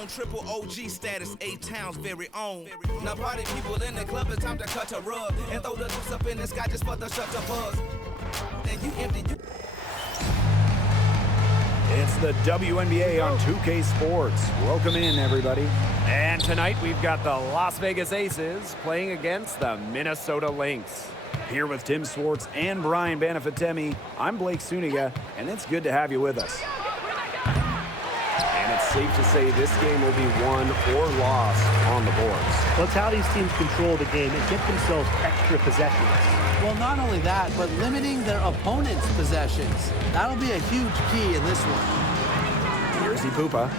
on triple OG status, A-Town's very own. Now party people in the club, it's time to cut a rug and throw the deuce up in the sky just for the shutter buzz. And you empty you. It's the WNBA on 2K Sports. Welcome in, everybody. And tonight we've got the Las Vegas Aces playing against the Minnesota Lynx. Here with Tim Swartz and Brian Banafitemi, I'm Blake Suniga, and it's good to have you with us. And it's safe to say this game will be won or lost on the boards. Well, it's how these teams control the game and get themselves extra possessions. Well, not only that, but limiting their opponent's possessions. That'll be a huge key in this one. Here's Ipupa.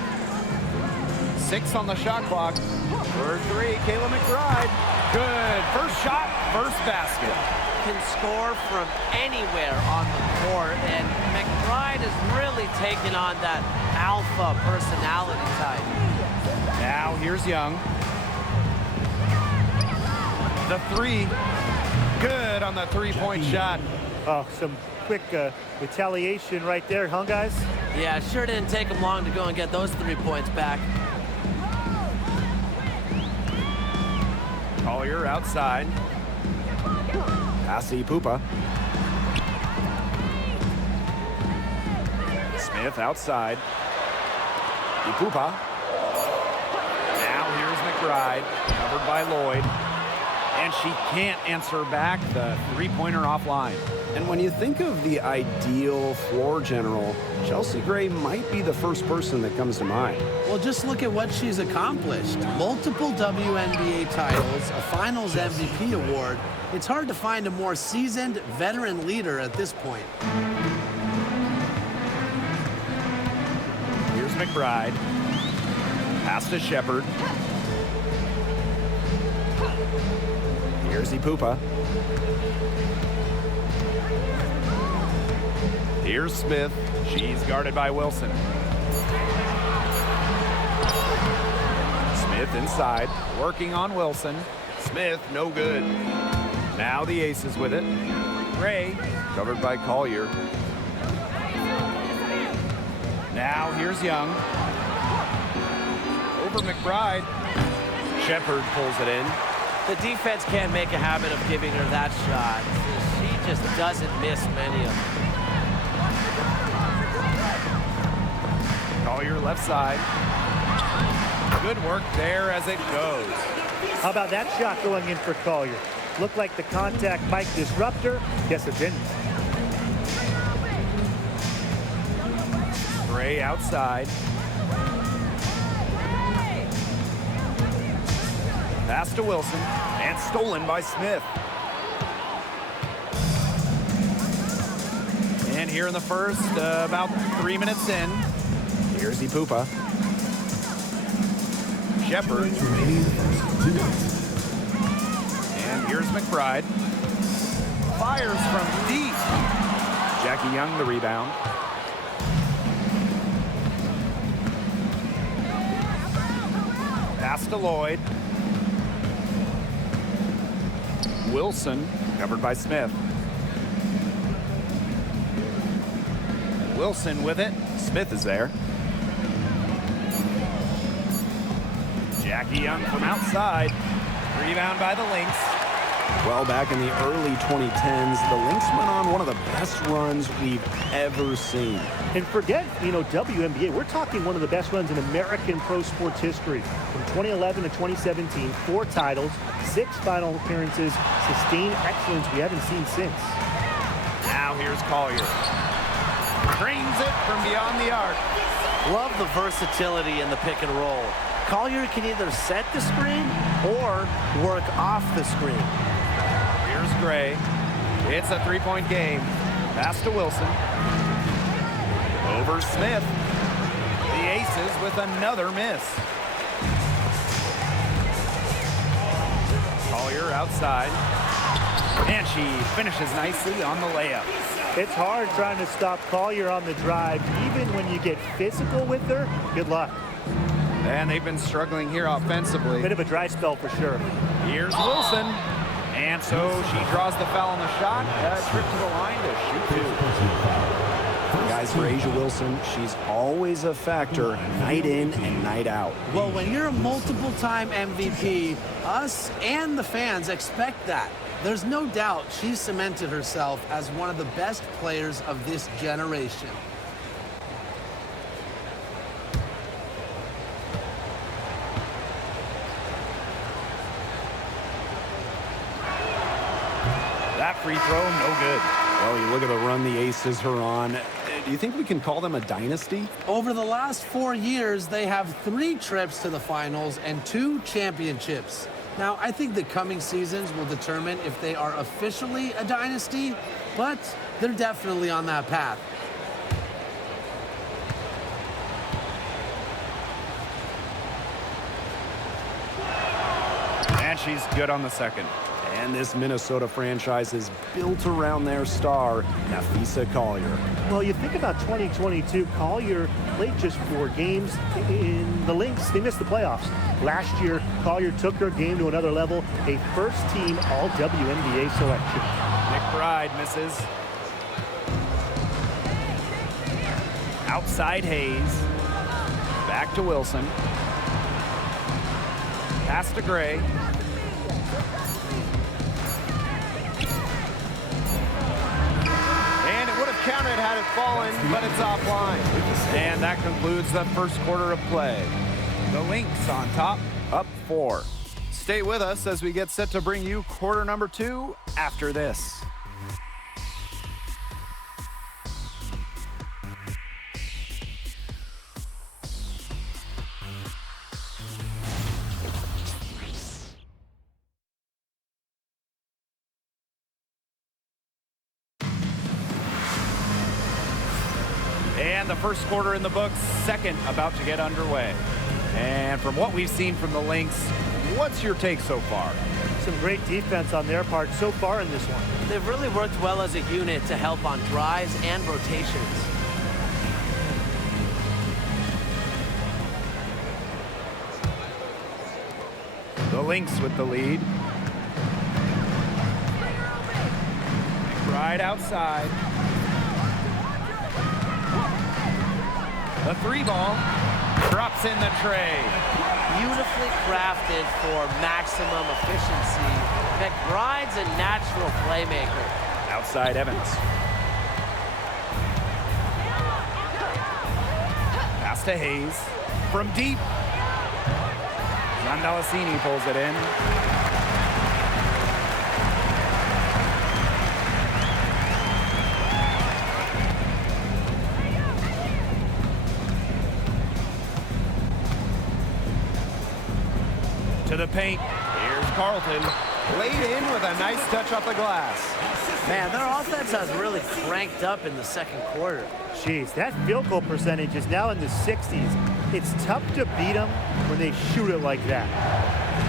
6 on the shot clock. For 3, Kayla McBride. Good. First shot, first basket. Can score from anywhere on the court, and McBride has really taken on that alpha personality type. Now here's Young. The 3. Good on the three-point shot. Oh, some quick retaliation right there, huh, guys? Yeah, sure didn't take him long to go and get those 3 points back. Collier outside. Pass to Ipupa. Smith outside. Ipupa. Now here's McBride, covered by Lloyd. And she can't answer back the three-pointer offline. And when you think of the ideal floor general, Chelsea Gray might be the first person that comes to mind. Well, just look at what she's accomplished. Multiple WNBA titles, a Finals MVP award. It's hard to find a more seasoned veteran leader at this point. Here's McBride. Pass to Shepard. Here's Ipupa. Here's Smith. She's guarded by Wilson. Smith inside, working on Wilson. Smith, no good. Now the Aces with it. Gray, covered by Collier. Now here's Young. Over McBride. Shepard pulls it in. The defense can't make a habit of giving her that shot. She just doesn't miss many of them. Collier left side. Good work there as it goes. How about that shot going in for Collier? Looked like the contact might disrupt her. Guess it didn't. Gray outside. Pass to Wilson, and stolen by Smith. And here in the first, about 3 minutes in. Here's Ipupa. Shepard. And here's McBride. Fires from deep. Jackie Young the rebound. Pass to Lloyd. Wilson, covered by Smith. Wilson with it. Smith is there. Jackie Young from outside. Rebound by the Lynx. Well, back in the early 2010s, the Lynx went on one of the best runs we've ever seen. And forget, WNBA, we're talking one of the best runs in American pro sports history. From 2011 to 2017, 4 titles, 6 final appearances, sustained excellence we haven't seen since. Now here's Collier. Trains it from beyond the arc. Love the versatility in the pick and roll. Collier can either set the screen or work off the screen. Here's Gray. It's a three-point game. Pass to Wilson. Over Smith. The Aces with another miss. Collier outside. And she finishes nicely on the layup. It's hard trying to stop Collier on the drive. Even when you get physical with her, good luck. And they've been struggling here offensively. Bit of a dry spell for sure. Here's Wilson. And so she draws the foul on the shot. Trip to the line to shoot 2. Yeah, As for Asia Wilson, she's always a factor night in and night out. Well, when you're a multiple-time MVP, us and the fans expect that. There's no doubt she's cemented herself as one of the best players of this generation. That free throw, no good. Well, you look at the run the Aces are on. Do you think we can call them a dynasty? Over the last 4 years, they have 3 trips to the finals and 2 championships. Now, I think the coming seasons will determine if they are officially a dynasty, but they're definitely on that path. And she's good on the second. And this Minnesota franchise is built around their star, Napheesa Collier. Well, you think about 2022, Collier played just 4 games. In the Lynx, they missed the playoffs. Last year, Collier took her game to another level, a first-team All-WNBA selection. McBride misses. Outside Hayes. Back to Wilson. Pass to Gray. Counted had it fallen, but it's offline. And that concludes the first quarter of play. The Lynx on top, up 4. Stay with us as we get set to bring you quarter number 2 after this. And the first quarter in the books, second about to get underway. And from what we've seen from the Lynx, what's your take so far? Some great defense on their part so far in this one. They've really worked well as a unit to help on drives and rotations. The Lynx with the lead. Right outside. The 3 ball drops in the tray. Beautifully crafted for maximum efficiency. McBride's a natural playmaker. Outside Evans. Pass to Hayes. From deep. Zandalasini pulls it in. To the paint. Here's Carlton. Laid in with a nice touch off the glass. Man, their offense has really cranked up in the second quarter. Jeez, that field goal percentage is now in the 60s. It's tough to beat them when they shoot it like that.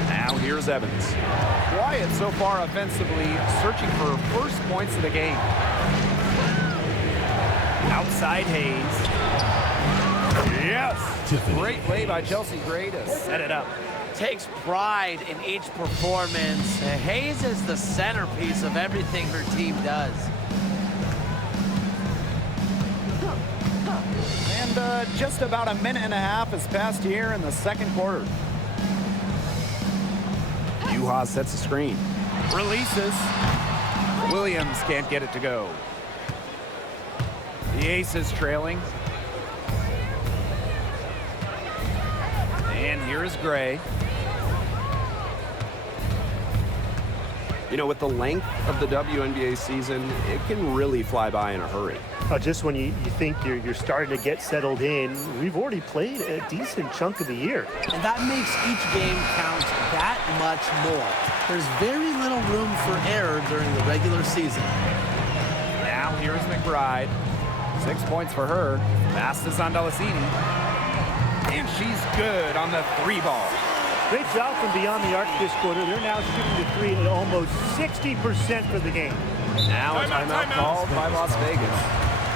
Now here's Evans. Quiet so far offensively, searching for first points of the game. Outside Hayes. Yes! Great play by Chelsea Gray to set it up. Takes pride in each performance. Hayes is the centerpiece of everything her team does. And just about a minute and a half has passed here in the second quarter. Yuha sets a screen. Releases. Williams can't get it to go. The Aces trailing. And here is Gray. You know, with the length of the WNBA season, it can really fly by in a hurry. Just when you think you're starting to get settled in, we've already played a decent chunk of the year. And that makes each game count that much more. There's very little room for error during the regular season. Now here's McBride. 6 points for her. Pass to Zandalasini. And she's good on the 3 ball. Great job from beyond the arc this quarter. They're now shooting the 3 at almost 60% for the game. Now a timeout called by Las Vegas.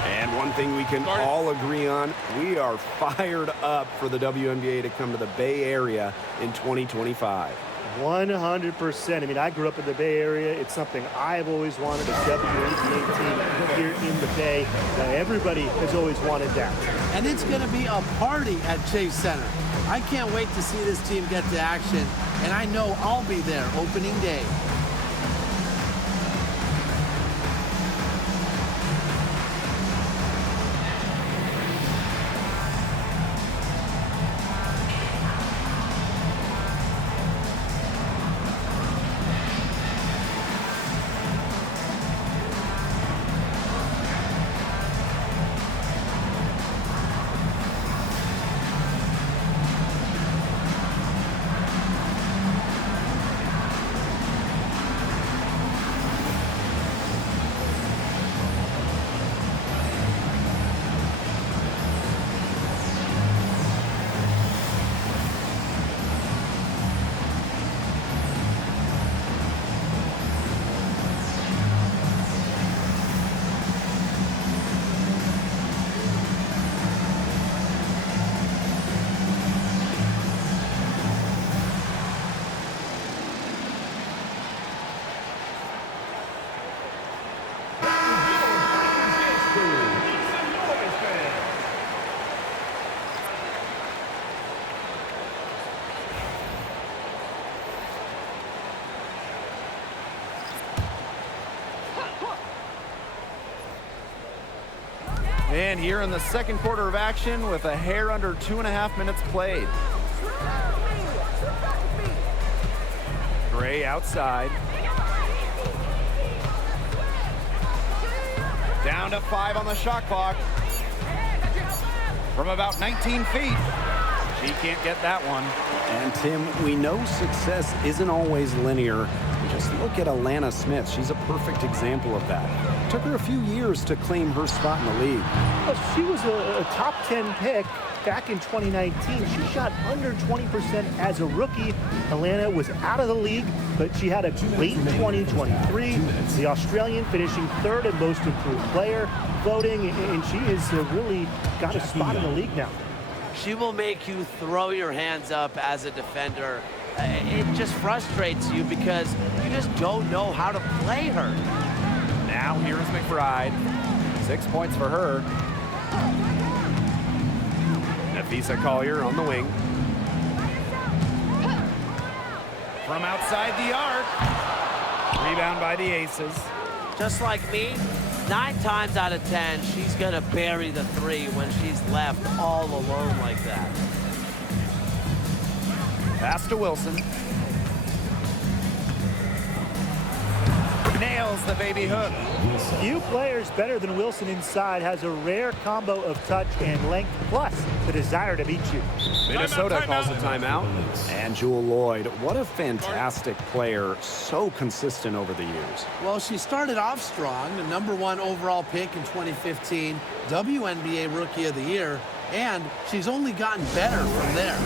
And And one thing we can all agree on, we are fired up for the WNBA to come to the Bay Area in 2025. 100%. I mean, I grew up in the Bay Area. It's something I've always wanted, a WNBA team here in the Bay. Everybody has always wanted that. And it's going to be a party at Chase Center. I can't wait to see this team get to action, and I know I'll be there opening day. And here in the second quarter of action with a hair under 2.5 minutes played. Gray outside. Down to 5 on the shot clock. From about 19 feet. She can't get that one. And Tim, we know success isn't always linear. Just look at Alana Smith. She's a perfect example of that. It took her a few years to claim her spot in the league. Well, she was a top 10 pick back in 2019. She shot under 20% as a rookie. Alana was out of the league, but she had a great 2023. The Australian finishing third in most improved player voting, and she has really got a spot in the league now. She will make you throw your hands up as a defender. It just frustrates you because you just don't know how to play her. Now here's McBride. 6 points for her. Nafisa Collier on the wing. From outside the arc. Rebound by the Aces. Just like me, 9 times out of 10, she's gonna bury the 3 when she's left all alone like that. Pass to Wilson. Nails the baby hook. Few players better than Wilson inside, has a rare combo of touch and length, plus the desire to beat you. Minnesota calls a timeout. And Jewel Lloyd, what a fantastic player, so consistent over the years. Well, she started off strong, the #1 overall pick in 2015, WNBA Rookie of the Year, and she's only gotten better from there.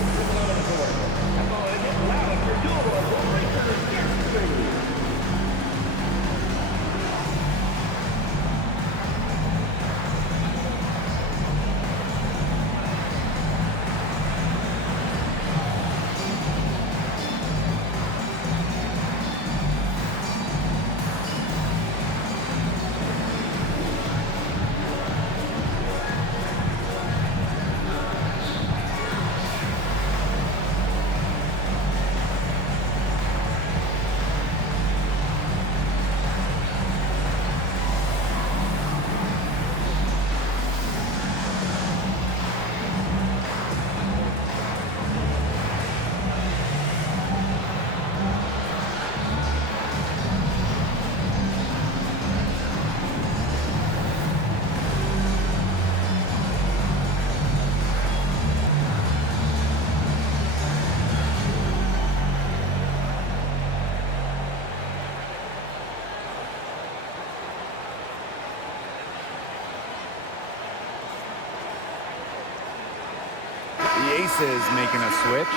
The Aces making a switch.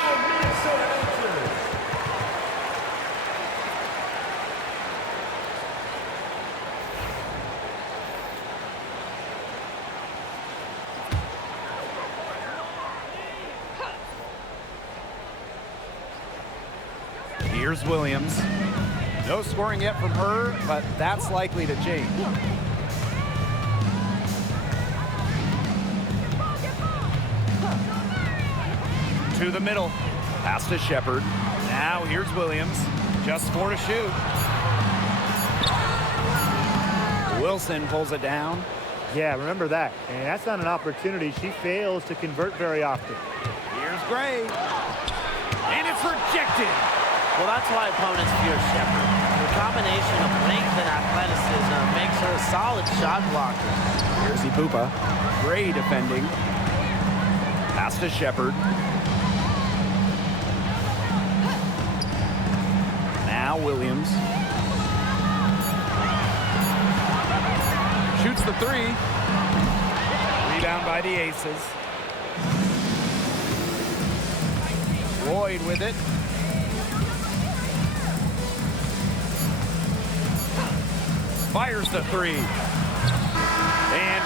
Here's Williams. No scoring yet from her, but that's likely to change. To the middle. Pass to Shepard. Now here's Williams. Just 4 to shoot. Wilson pulls it down. Yeah, remember that. And that's not an opportunity. She fails to convert very often. Here's Gray. And it's rejected. Well, that's why opponents fear Shepard. The combination of length and athleticism makes her a solid shot blocker. Here's Ipupa. Gray defending. Pass to Shepard. Now Williams. Shoots the 3. Rebound by the Aces. Lloyd with it. Fires the 3. And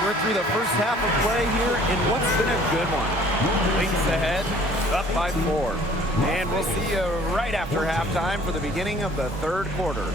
we're through the first half of play here in what's been a good one. Lynx ahead, up by 4. And we'll see you right after halftime for the beginning of the third quarter.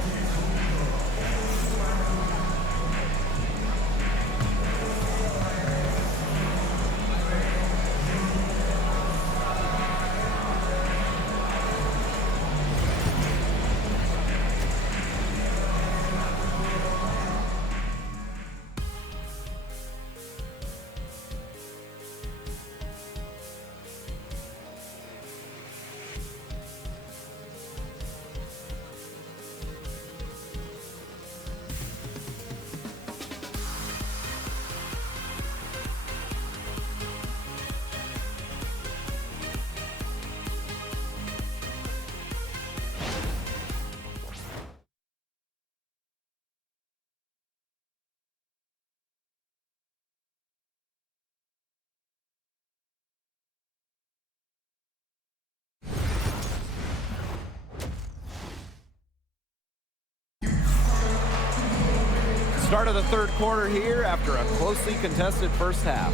Start of the third quarter here after a closely contested first half.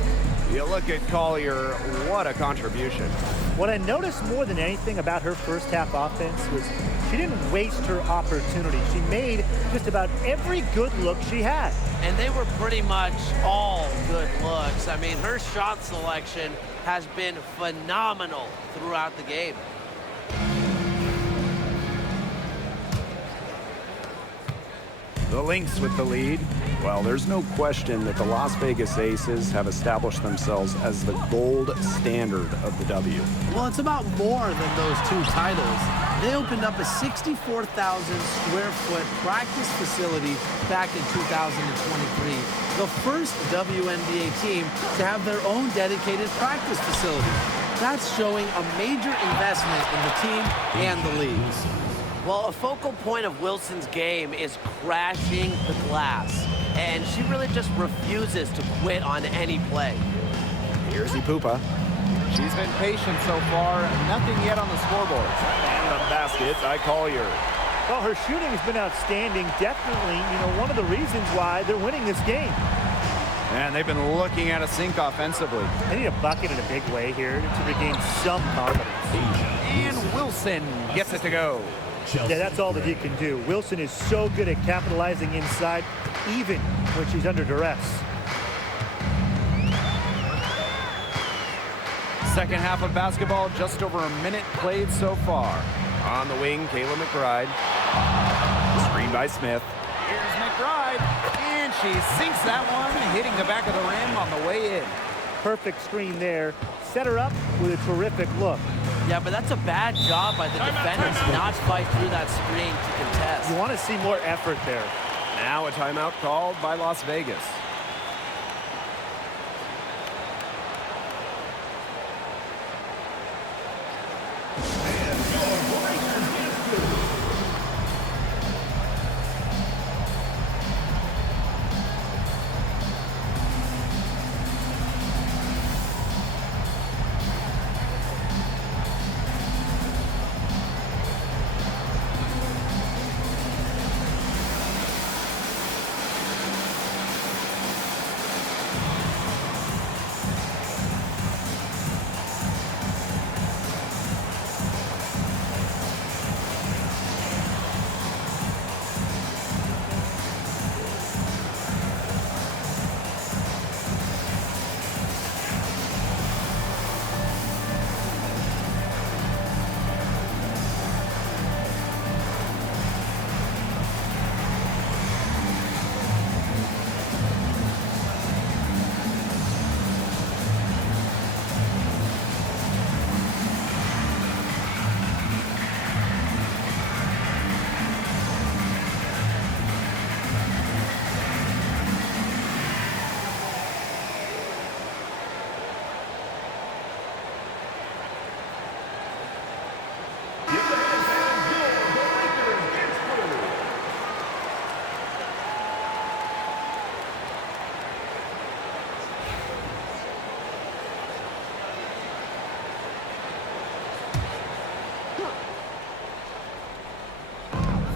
You look at Collier, what a contribution. What I noticed more than anything about her first half offense was she didn't waste her opportunity. She made just about every good look she had. And they were pretty much all good looks. I mean, her shot selection has been phenomenal throughout the game. The Lynx with the lead. Well, there's no question that the Las Vegas Aces have established themselves as the gold standard of the W. Well, it's about more than those 2 titles. They opened up a 64,000 square foot practice facility back in 2023. The first WNBA team to have their own dedicated practice facility. That's showing a major investment in the team and the leagues. Well, a focal point of Wilson's game is crashing the glass. And she really just refuses to quit on any play. Here's Ipupa. She's been patient so far, nothing yet on the scoreboard. And the basket by Collier. Well, her shooting has been outstanding. Definitely, one of the reasons why they're winning this game. And they've been looking at a sink offensively. They need a bucket in a big way here to regain some confidence. And Wilson gets it to go. Yeah, that's all that he can do. Wilson is so good at capitalizing inside, even when she's under duress. Second half of basketball, just over a minute played so far. On the wing, Kayla McBride. Screen by Smith. Here's McBride, and she sinks that one, hitting the back of the rim on the way in. Perfect screen there. Set her up with a terrific look. Yeah, but that's a bad job by the defenders to not fight through that screen to contest. You want to see more effort there. Now a timeout called by Las Vegas.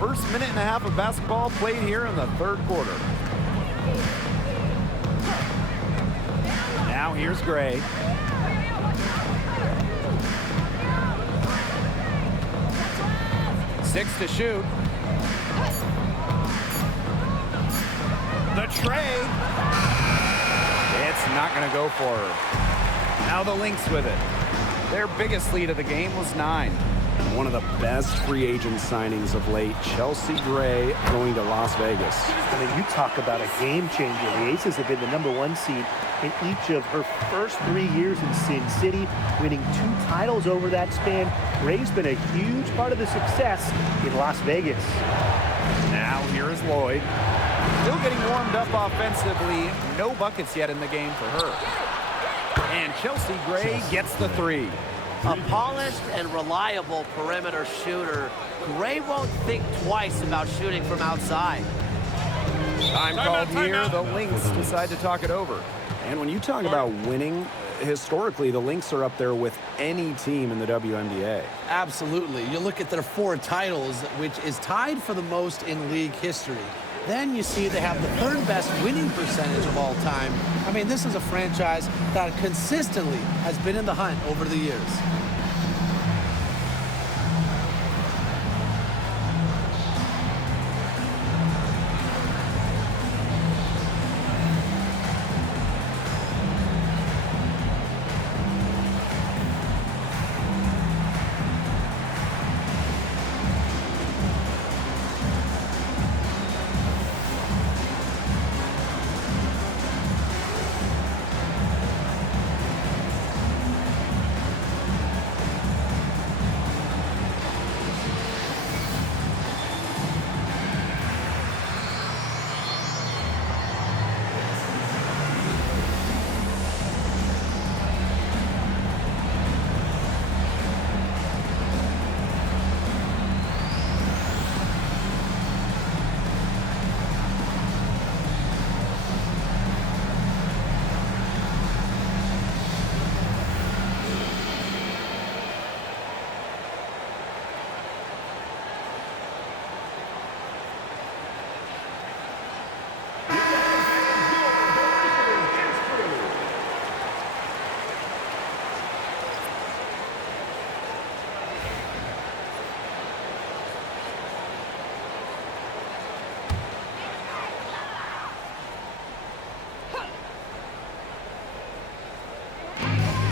first minute and a half of basketball played here in the third quarter. Now here's Gray. Six to shoot. The tray. It's not going to go for her. Now the Lynx with it. Their biggest lead of the game was 9. One of the best free agent signings of late, Chelsea Gray going to Las Vegas. I mean, you talk about a game changer. The Aces have been the #1 seed in each of her first 3 years in Sin City, winning 2 titles over that span. Gray's been a huge part of the success in Las Vegas. Now here is Lloyd. Still getting warmed up offensively. No buckets yet in the game for her. And Chelsea Gray gets the 3. A polished and reliable perimeter shooter. Gray won't think twice about shooting from outside. Time called here. The Lynx decide to talk it over. And when you talk about winning, historically, the Lynx are up there with any team in the WNBA. Absolutely. You look at their 4 titles, which is tied for the most in league history. Then you see they have the 3rd best winning percentage of all time. I mean, this is a franchise that consistently has been in the hunt over the years.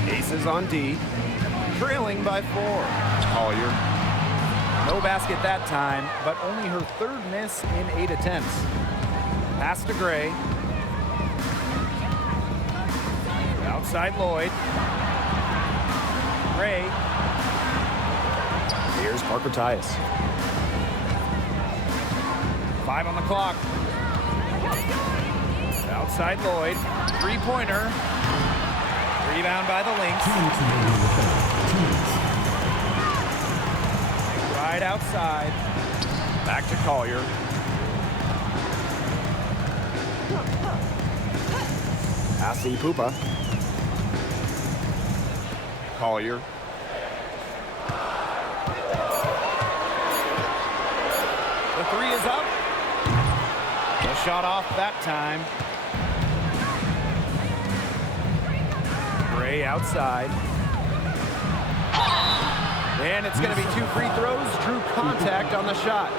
Aces on D, trailing by 4. Collier. No basket that time, but only her 3rd miss in 8 attempts. Pass to Gray. Outside Lloyd. Gray. Here's Parker Tyus. 5 on the clock. Outside Lloyd. 3-pointer. Rebound by the Lynx. Right outside. Back to Collier. Asi Pupa. Collier. The 3 is up. The shot off that time. Gray outside. And it's going to be 2 free throws. Drew contact on the shot.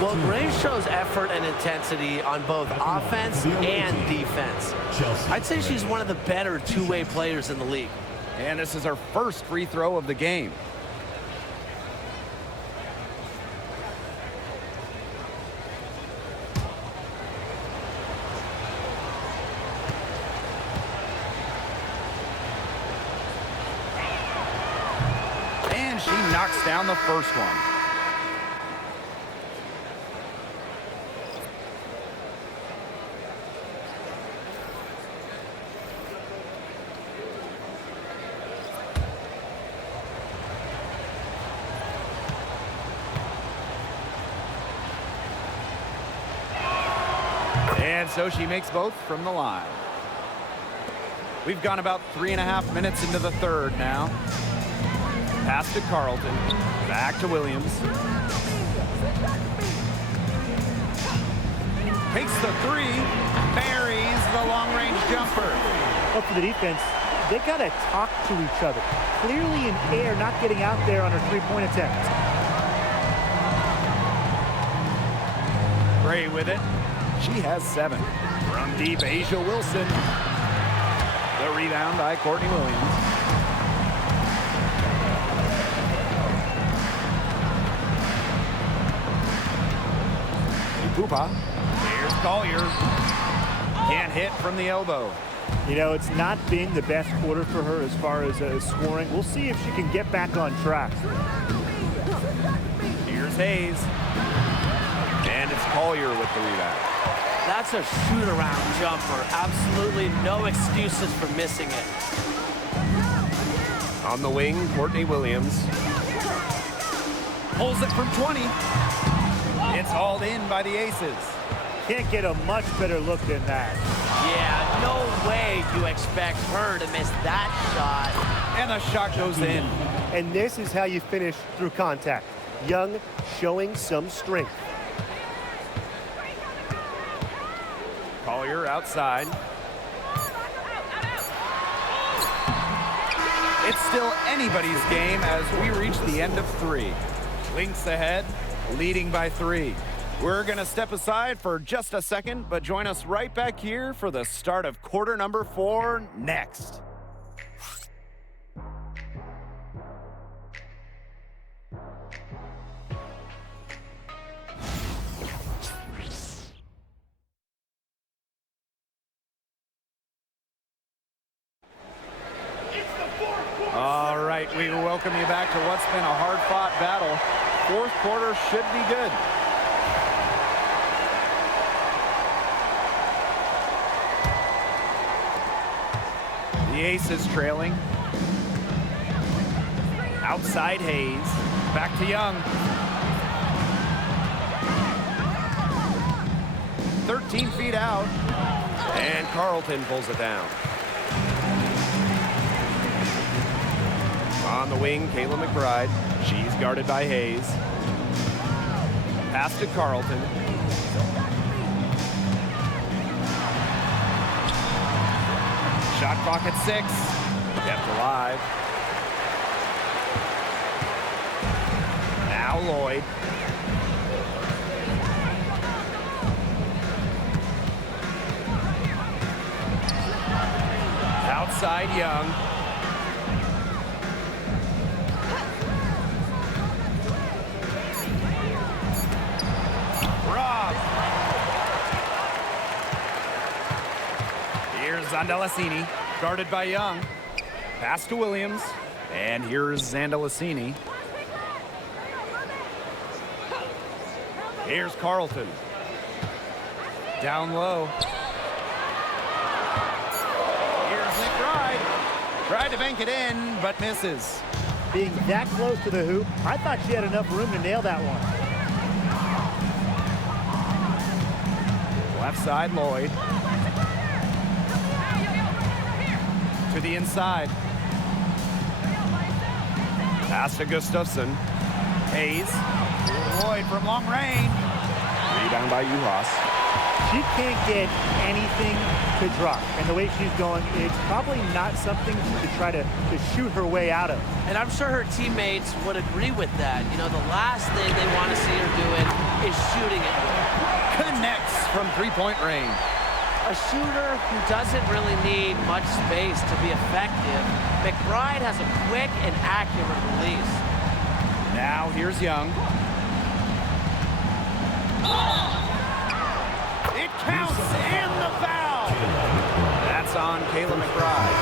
Well, Gray shows effort and intensity on both offense and defense. I'd say she's one of the better 2-way players in the league. And this is her first free throw of the game. And she knocks down the first one. And so she makes both from the line. We've gone about 3.5 minutes into the third now. Pass to Carlton. Back to Williams. Takes the three, buries the long-range jumper. Up for the defense, they got to talk to each other. Clearly in air, not getting out there on her three-point attempt. Gray with it. She has 7. From deep, Asia Wilson. The rebound by Courtney Williams. Pupa. Here's Collier. Can't hit from the elbow. You know, it's not been the best quarter for her as far as scoring. We'll see if she can get back on track. Here's Hayes. And it's Collier with the rebound. That's a shoot-around jumper. Absolutely no excuses for missing it. On the wing, Courtney Williams. Pulls it from 20. It's hauled in by the Aces. Can't get a much better look than that. Yeah, no way you expect her to miss that shot. And the shot goes in. And this is how you finish through contact. Young showing some strength. Collier outside. It's still anybody's game as we reach the end of 3. Lynx ahead, leading by 3. We're going to step aside for just a second, but join us right back here for the start of quarter number 4 next. All right, we welcome you back to what's been a hard-fought battle. 4th quarter should be good. The Aces trailing. Outside Hayes. Back to Young. 13 feet out. And Carlton pulls it down. On the wing, Kayla McBride. She's guarded by Hayes. Pass to Carlton. Shot clock at 6. Kept alive. Now Lloyd. Outside Young. Rob. Here's Zandalasini, guarded by Young. Pass to Williams. And here's Zandalasini. Here's Carlton. Down low. Here's McBride. Tried to bank it in, but misses. Being that close to the hoop, I thought she had enough room to nail that one. Left side, Lloyd. To the inside. Pass to Gustafson. Hayes. Lloyd from long range. Rebound by Uhas. She can't get anything to drop. And the way she's going, it's probably not something to try to shoot her way out of. And I'm sure her teammates would agree with that. You know, the last thing they want to see her doing is shooting it. Connects from three-point range. A shooter who doesn't really need much space to be effective, McBride has a quick and accurate release. Now here's Young. It counts and the foul. That's on Kayla McBride.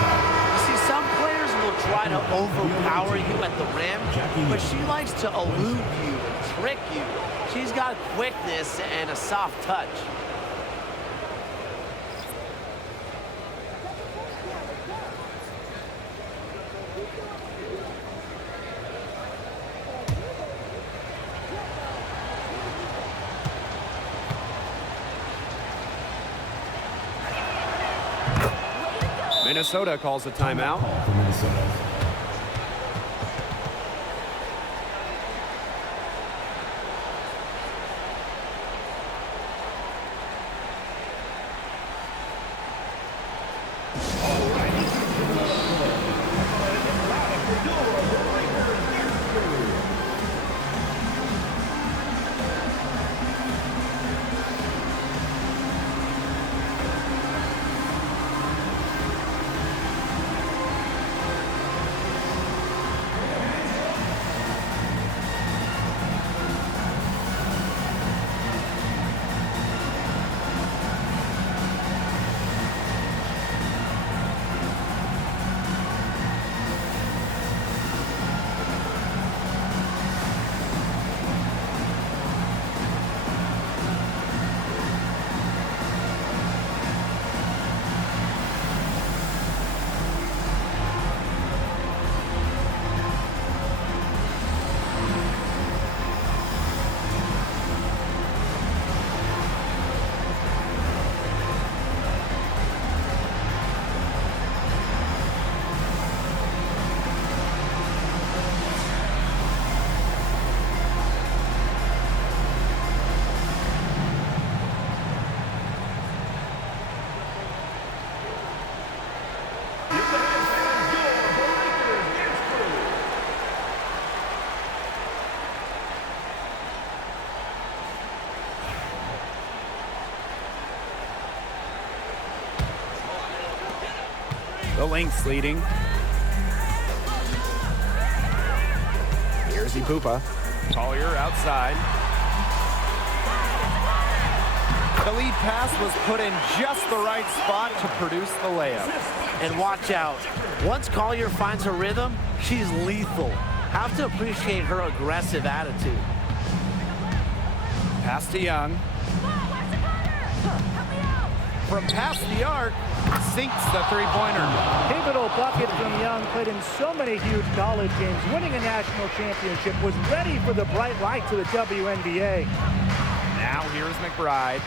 You see, some players will try to overpower you at the rim, but she likes to elude you, trick you. She's got quickness and a soft touch. Minnesota calls a timeout. The Lynx leading. Here's Ipupa. Collier outside. The lead pass was put in just the right spot to produce the layup. And watch out. Once Collier finds her rhythm, she's lethal. Have to appreciate her aggressive attitude. Pass to Young. From past the arc, sinks the three-pointer. Pivotal bucket from Young, played in so many huge college games, winning a national championship, was ready for the bright light to the WNBA. Now here's McBride.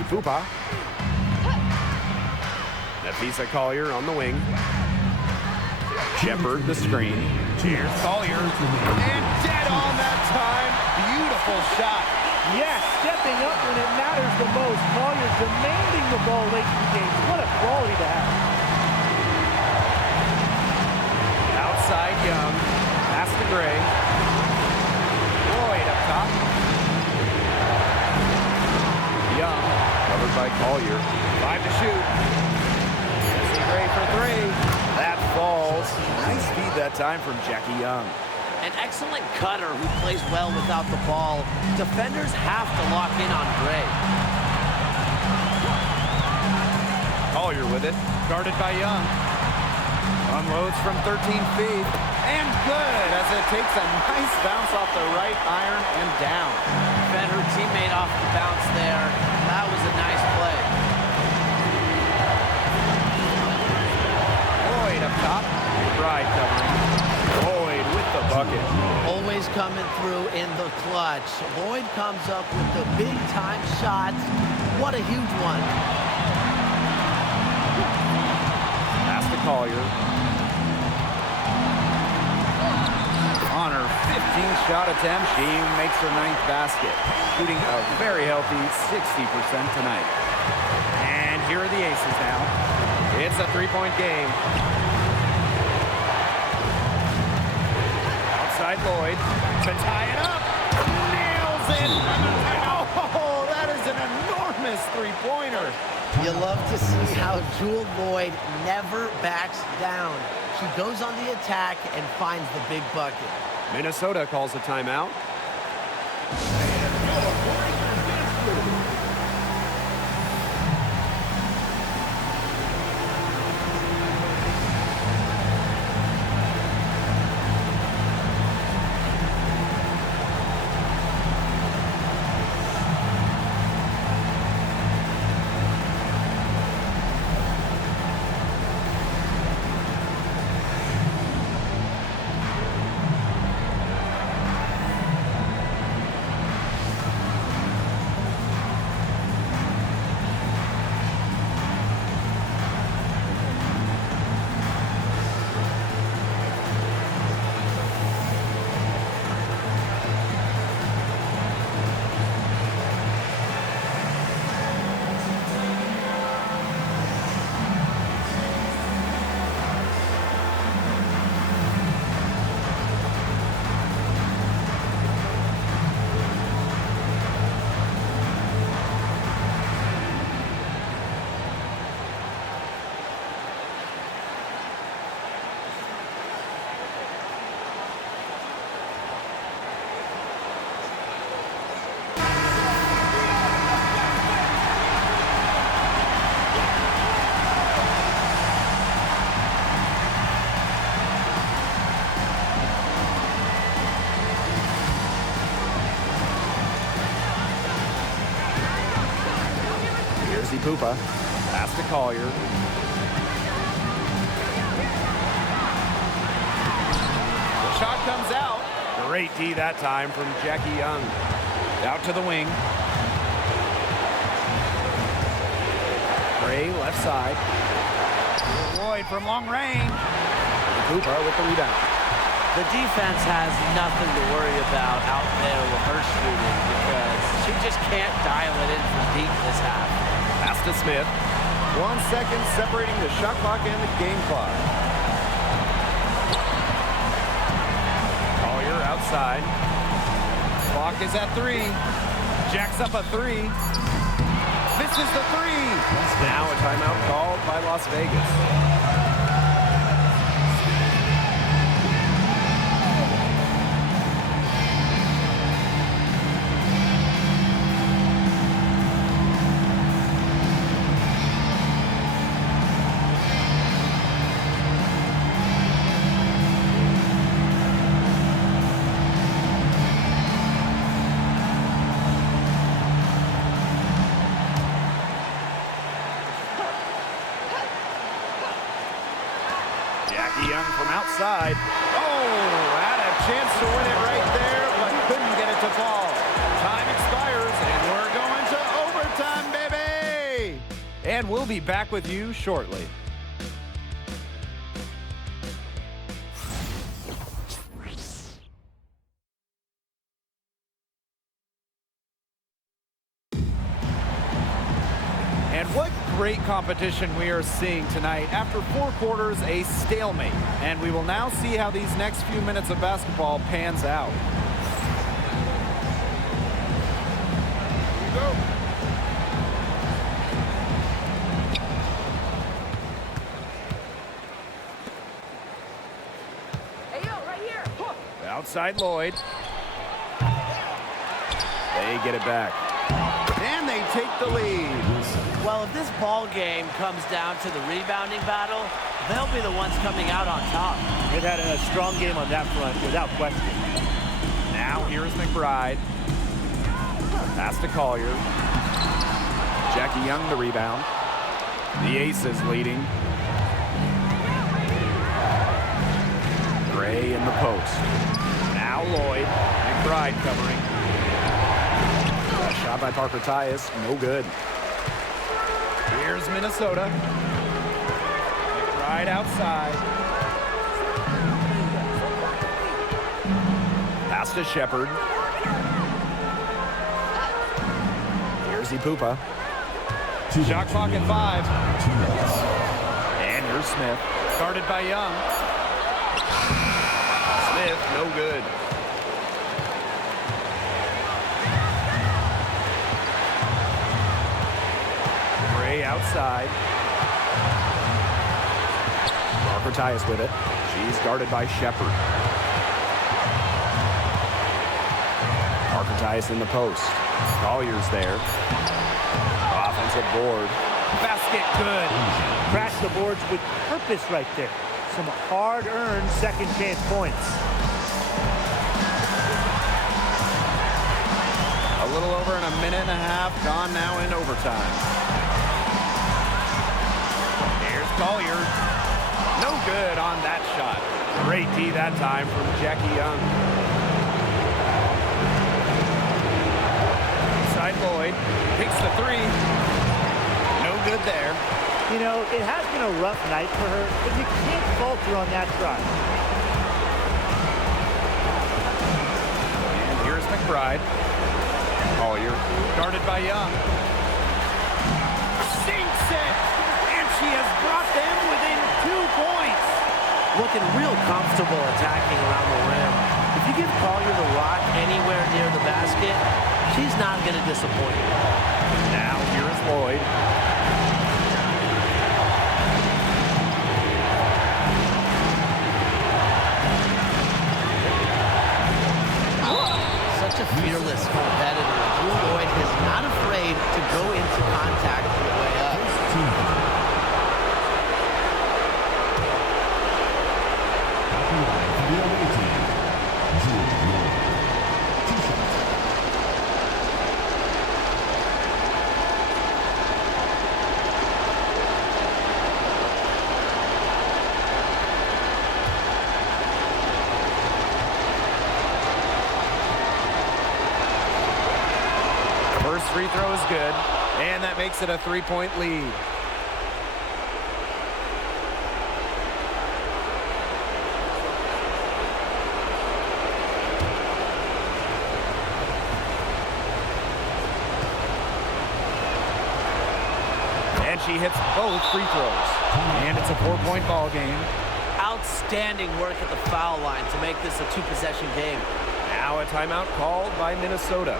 Ipupa. Nafisa Collier on the wing. Shepard the screen. Here's Collier. And dead on that time. Beautiful shot. Yes, stepping up when it matters the most. Collier demanding the ball late in the game. What a quality to have. Outside Young. Pass to Gray. Lloyd up top. Young. Covered by Collier. 5 to shoot. Jesse Gray for 3. That falls. Nice feed that time from Jackie Young. An excellent cutter who plays well without the ball. Defenders have to lock in on Gray. Collier with it. Guarded by Young. Unloads from 13 feet. And good as it takes a nice bounce off the right iron and down. Fed her teammate off the bounce there. That was a nice play. Lloyd up top. McBride covering. Lloyd with the bucket. Always coming through in the clutch. Lloyd comes up with the big-time shot. What a huge one. Pass to Collier. On her 15th shot attempt, she makes her 9th basket, shooting a very healthy 60% tonight. And here are the aces now. It's a three-point game. Outside Lloyd to tie it up. Nails it. Oh, that is an enormous three-pointer. You love to see how Jewel Lloyd never backs down. She goes on the attack and finds the big bucket. Minnesota calls a timeout. Ipupa. Pass to Collier. The shot comes out. Great D that time from Jackie Young. Out to the wing. Gray left side. Lloyd from long range. Ipupa with the rebound. The defense has nothing to worry about out there with her shooting because she just can't dial it in from deep this half. Pass to Smith. 1 second separating the shot clock and the game clock. Collier outside. Clock is at 3. Jacks up a 3. misses the three. Now a timeout called by Las Vegas. Young from outside. Oh, had a chance to win it right there, but couldn't get it to fall. Time expires, and we're going to overtime, baby! And we'll be back with you shortly. And what great competition we are seeing tonight. After 4 quarters, a stalemate. And we will now see how these next few minutes of basketball pans out. Here we go. Hey, yo, right here. Outside Lloyd. They get it back. And they take the lead. Well, if this ball game comes down to the rebounding battle, they'll be the ones coming out on top. They've had a strong game on that front, without question. Now here's McBride. Pass to Collier. Jackie Young the rebound. The Aces leading. Gray in the post. Now Lloyd. McBride covering. Shot by Parker Tyus, no good. Here's Minnesota. McBride outside. Pass to Shepard. Here's Ipupa. Shot clock at 5. And here's Smith. Guarded by Young. Smith, no good. Outside. Parker Tyus with it. She's guarded by Shepard. Parker Tyus in the post. Collier's there. Offensive board. Basket good. Crash the boards with purpose right there. Some hard-earned second chance points. A little over in a minute and a half. Gone now in overtime. Collier, no good on that shot. Great D that time from Jackie Young. Inside Lloyd, takes the 3. No good there. You know, it has been a rough night for her, but you can't falter on that try. And here's McBride. Collier, guarded by Young. Sinks it! She has brought them within 2 points. Looking real comfortable attacking around the rim. If you give Collier the rock anywhere near the basket, she's not going to disappoint you. Now here is Lloyd. Such a fearless competitor. Drew Lloyd is not afraid to go into contact on the way up. First free throw is good, and that makes it a 3-point lead. And she hits both free throws. And it's a 4-point ball game. Outstanding work at the foul line to make this a 2-possession game. Now a timeout called by Minnesota.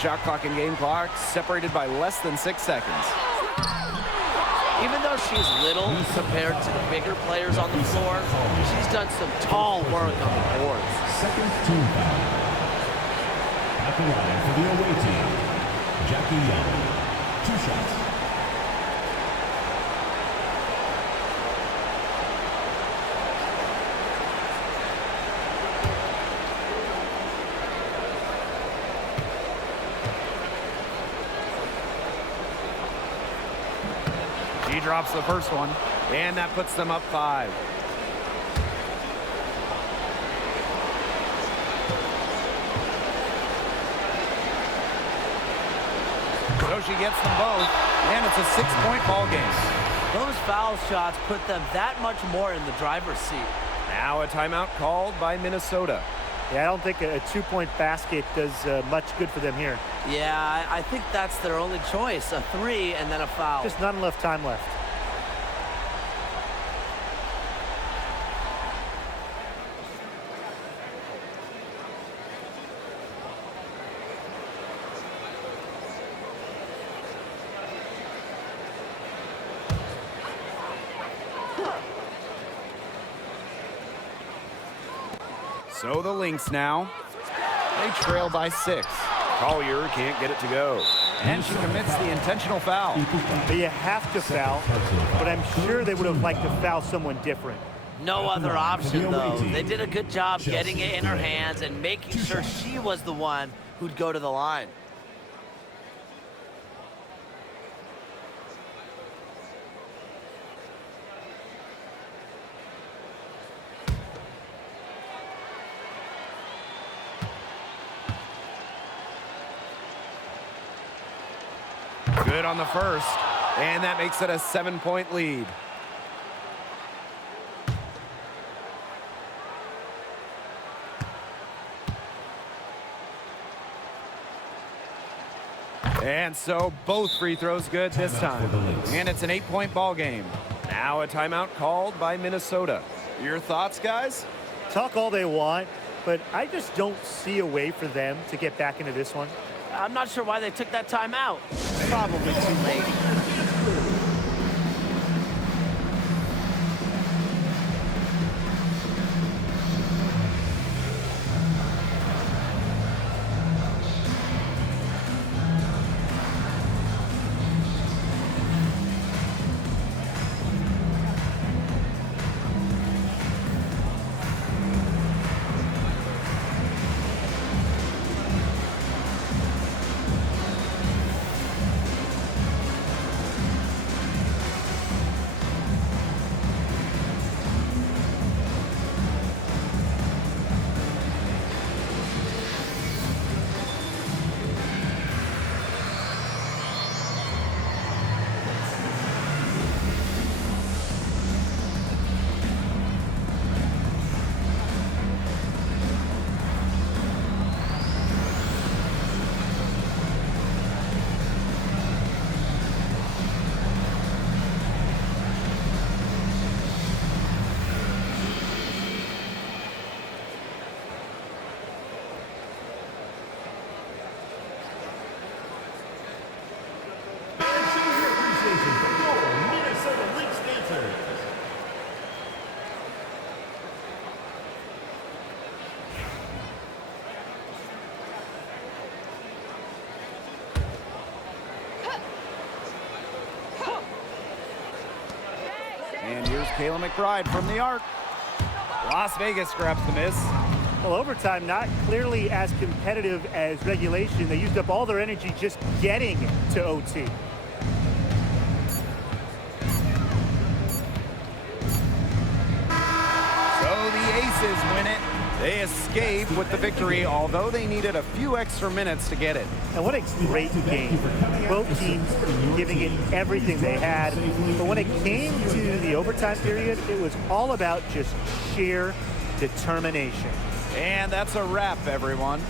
Shot clock and game clock separated by less than 6 seconds. Even though she's little compared to the bigger players on the floor, she's done some tall work on the boards. Second team foul. At the line for the away team, Jackie Young. 2 shots. She drops the first one, and that puts them up 5. So she gets them both, and it's a 6-point ball game. Those foul shots put them that much more in the driver's seat. Now a timeout called by Minnesota. Yeah, I don't think a 2-point basket does much good for them here. Yeah, I think that's their only choice, a 3 and then a foul. Just not enough time left. So the Lynx now, they trail by 6. Collier can't get it to go. And she commits the intentional foul. But you have to foul, but I'm sure they would have liked to foul someone different. No other option, though. They did a good job getting it in her hands and making sure she was the one who'd go to the line. Good on the first, and that makes it a 7-point lead. And so both free throws good this time. And it's an 8-point ball game. Now a timeout called by Minnesota. Your thoughts, guys? Talk all they want, but I just don't see a way for them to get back into this one. I'm not sure why they took that time out. Probably too late. And here's Kayla McBride from the arc. Las Vegas grabs the miss. Well, overtime not clearly as competitive as regulation. They used up all their energy just getting to OT. So the Aces win it. They escape with the victory, although they needed a few extra minutes to get it. And what a great game. Both teams giving it everything they had. But when it came to the overtime period, it was all about just sheer determination. And that's a wrap, everyone.